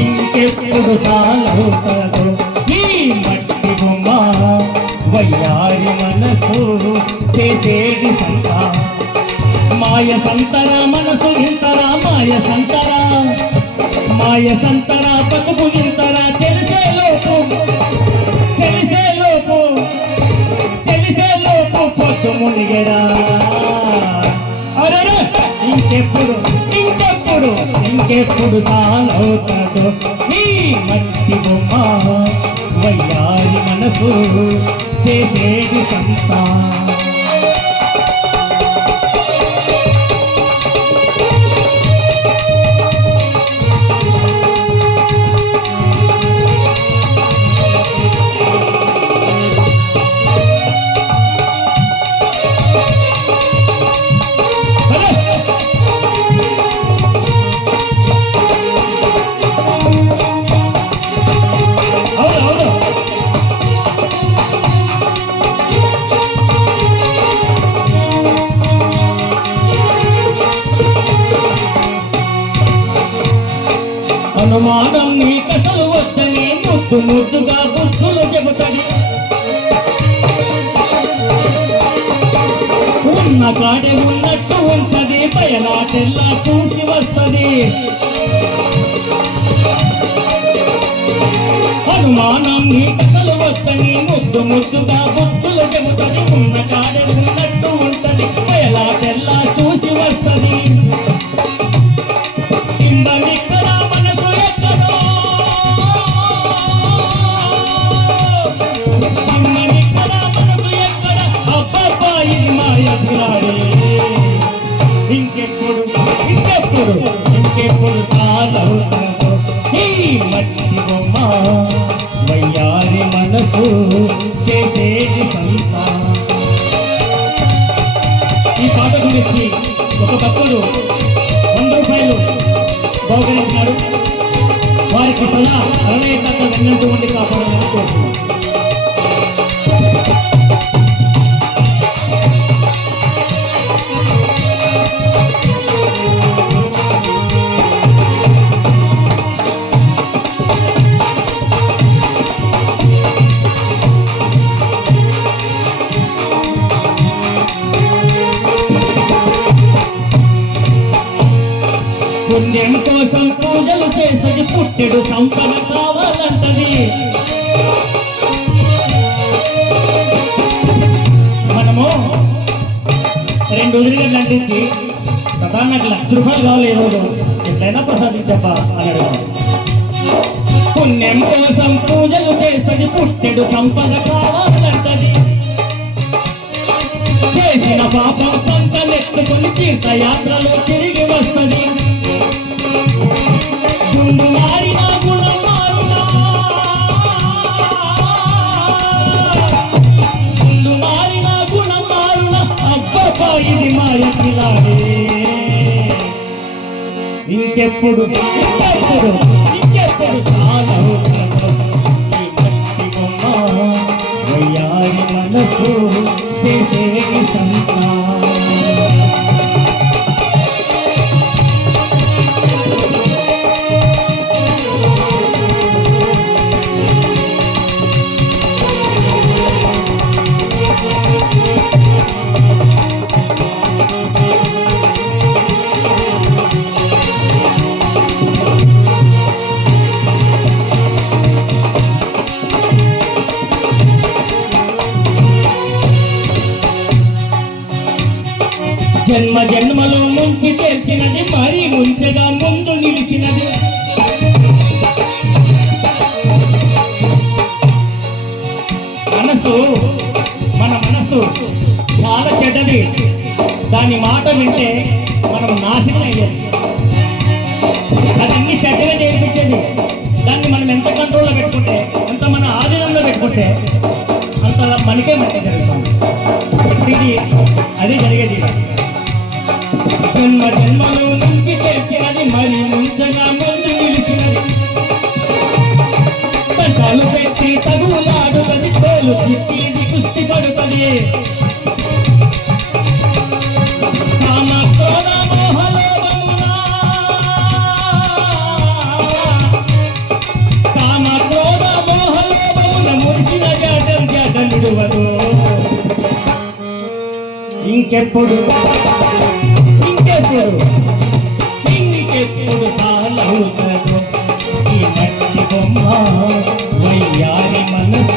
ఇంకెప్పుడు సాలవుతాదో ఈ మట్టి బొమ్మ వయ్యారి మనసు చేసేది సంత. మాయ సంతరా మనసు ఇంతరా మాయ సంతరా. మాయ సంతరా బతుకు ఇంతరా తెలిసే లోపు తెలిసే లోపు తెలిసే లోపు పొత్తు మునిగరా. ఇంకెప్పుడు ఇంకెప్పుడు ఇంకెప్పుడు సాలవుతాడు నీ మట్టి బొమ్మ వయ్యారి మనసు చేసేది సంతా అనుమానం నీకసలు వద్దని ముద్దు ముద్దుగా బుద్ధులు చెబుతది ఉన్న కాడే ఉన్నట్టు ఉంటది బయలాటెల్లా చూసి వస్తుంది. అనుమానం నీకసలు వద్దని ముద్దు ముద్దుగా బుద్ధులు చెబుతది ఉన్న కాడే పుణ్యం కోసం పూజలు చేసది పుట్టెడు సంపద కావాలంటది. మనము రెండు రోజులుగా నందించి సదా నాకు లక్ష రూపాయలు కావాలి ఈ రోజు. ఎట్లయినా ప్రసాదించబ్బా అని అడిగాను పుణ్యం కోసం పూజలు చేసది పుట్టెడు సంపద కావాలంటది. చేసిన పాపం సంతలెత్తుకొని తీర్థయాత్రలో తిరిగి వస్తుంది. ఇంకెప్పుడు ఇంకెప్పుడు ఇంకెప్పుడు సాలవు ఈ మట్టి బొమ్మ వయ్యారి మనసు చేసే సంతా జన్మ జన్మలో ముంచి తెచ్చినది మరి ముంచగా ముందు నిలిచినది. మనసు మన మనసు చాలా చెడ్డది. దాని మాట వింటే మనం నాశనం అయ్యేది. అది అన్ని చెడ్డగా నేర్పించేది. దాన్ని మనం ఎంత కంట్రోల్లో పెట్టుకుంటే ఎంత మన ఆధీనంలో పెట్టుకుంటే అంత మనకే మంచి జరుగుతుంది. ఇది అది జరిగేది. జన్మ జన్మలో నుంచి తెచ్చినది మరి ముంచగా ముందు నిలిచినది. పంటలు పెట్టి తగులాడుతుంది తోలు తిట్టిది కుస్తి పడుతుంది. ఇంకెప్పుడు కాలవుతుందో ఈ మట్టి బొమ్మ వయ్యారి మనసు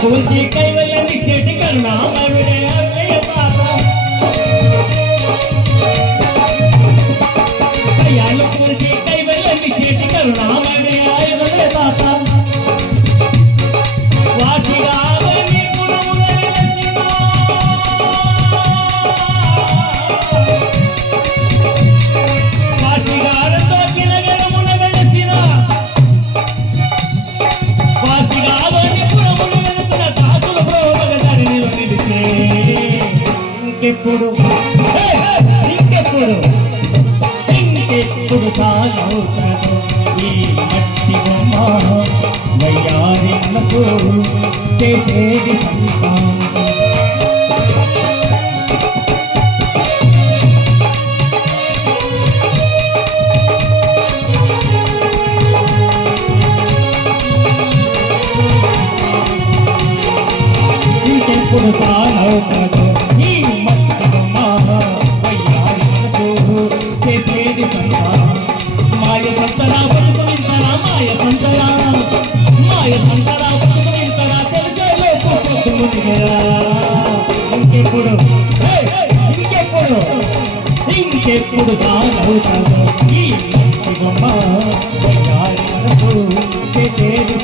కయ్యాలు కూల్చి కైవల్లని చెటి కరుణామరుడే అవ్వయ్య పాప కయ్యాలు కూల్చి కైవల్లని చెటి కరుణామరుడే అవ్వయ్య పాప ఇంకెప్పుడు ఇంకెప్పుడు? ఇంకెప్పుడు కాలవుతాదో ఈ మట్టి బొమ్మ? వయ్యారి చేసేది సంతానం ఇంకెప్పుడు తానవుతాదో సంతరా బతుకులింతరా మాయ సంతరా మాయ సంతరా బతుకులింతరా తెలిసేలో ఇంకెప్పుడు ఇంకెప్పుడు ఇంకెప్పుడు బాగుతావు ఈ బొమ్మ చేసేది